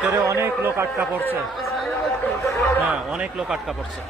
ভিতরে অনেক লোক আটকা পড়ছে। হ্যাঁ অনেক লোক আটকা পড়ছে।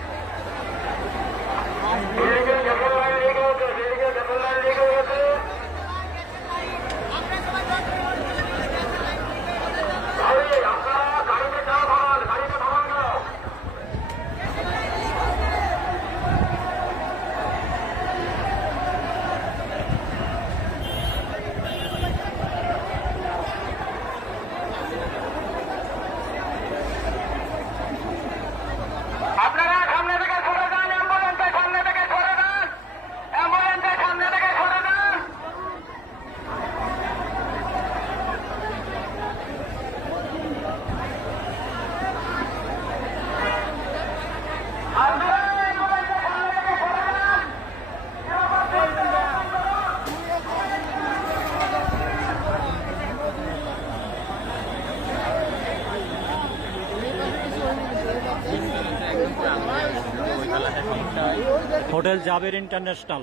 হোটেল জাবের ইন্টারন্যাশনাল,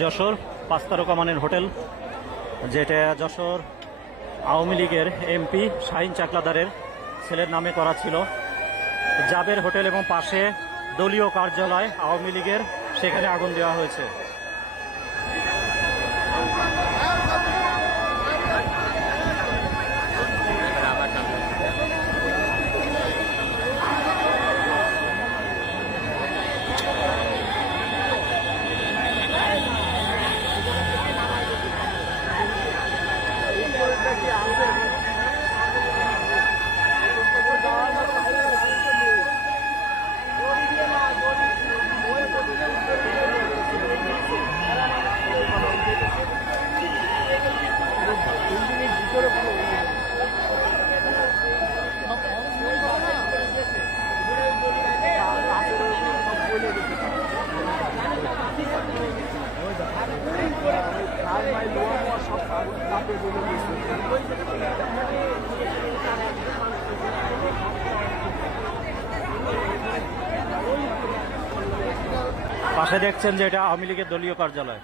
যশোর পাঁচ তারকা মানের হোটেল, যেটা যশোর আওয়ামী লীগের এমপি শাহিন চাকলাদারের ছেলের নামে করা ছিল। জাবের হোটেল এবং পাশে দলীয় কার্যালয় আওয়ামী লীগের, সেখানে আগুন দেওয়া হয়েছে। পাশে দেখছেন যে এটা আওয়ামী লীগের দলীয় কার্যালয়।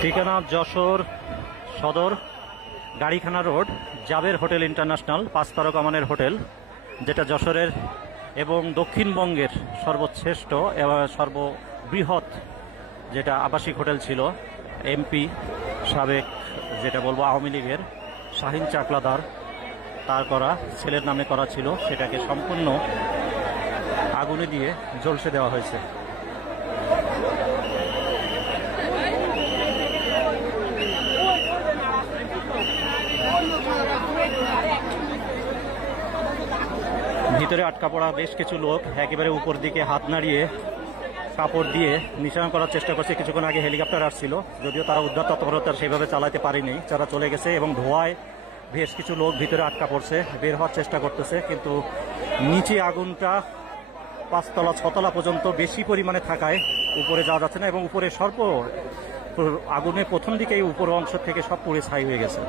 ঠিকানা Jessore Sadar, Garikhana road, Jaber hotel international পাঁচ তারকা মানের হোটেল, যেটা যশোরের এবং দক্ষিণবঙ্গের সর্বশ্রেষ্ঠ এবং সর্ববৃহৎ যেটা আবাসিক হোটেল ছিল, এমপি সাবেক যেটা বলব আওয়ামী লীগের, শাহিন চাকলাদার, তার করা, ছেলের নামে করা ছিল, সেটাকে সম্পূর্ণ আগুনে দিয়ে ঝলসে দেওয়া হয়েছে। ভিতরে আটকা পড়া বেশ কিছু লোক একেবারে উপর দিকে হাত নাড়িয়ে কাপড় দিয়ে নিশানা করার চেষ্টা করছে। কিছুক্ষণ আগে হেলিকপ্টার আসছিল, যদিও তারা উদ্ধার তৎপরতা সেভাবে চালাতে পারেনি। তারা চলে গেছে এবং ধোঁয়ায় বেশ কিছু লোক ভিতরে আটকা পড়ছে, বের হওয়ার চেষ্টা করতেছে। কিন্তু নিচে আগুনটা পাঁচতলা, ছতলা পর্যন্ত বেশি পরিমাণে থাকায় উপরে যাওয়া যাচ্ছে না এবং উপরে সর্ব আগুনে প্রথম দিকেই উপর অংশ থেকে সব পুড়ে ছাই হয়ে গেছে।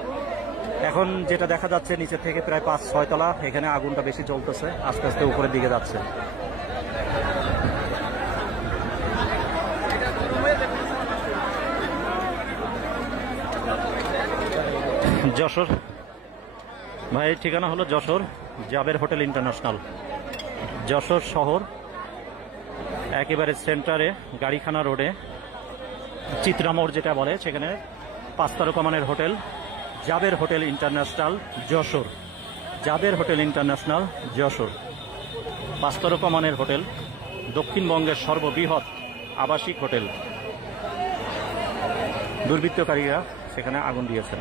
এখন যেটা দেখা যাচ্ছে নিচে থেকে প্রায় পাঁচ, ছয় তলা, এখানে আগুনটা বেশি জ্বলতেছে, আস্তে আস্তে উপরের দিকে যাচ্ছে। যশোর। ভাই, ঠিকানা হলো যশোর, জাবের হোটেল ইন্টারন্যাশনাল। যশোর শহর, একেবারে সেন্টারে, গাড়িখানা রোডে, চিত্রামোড় যেটা বলে, সেখানে পাঁচ তারকা মানের hotel. Jaber hotel international Jessore. Jaber hotel international Jessore. পাঁচ মানের হোটেল, দক্ষিণবঙ্গের সর্ববৃহৎ আবাসিক হোটেল। দুর্বৃত্তকারীরা সেখানে আগুন দিয়েছেন।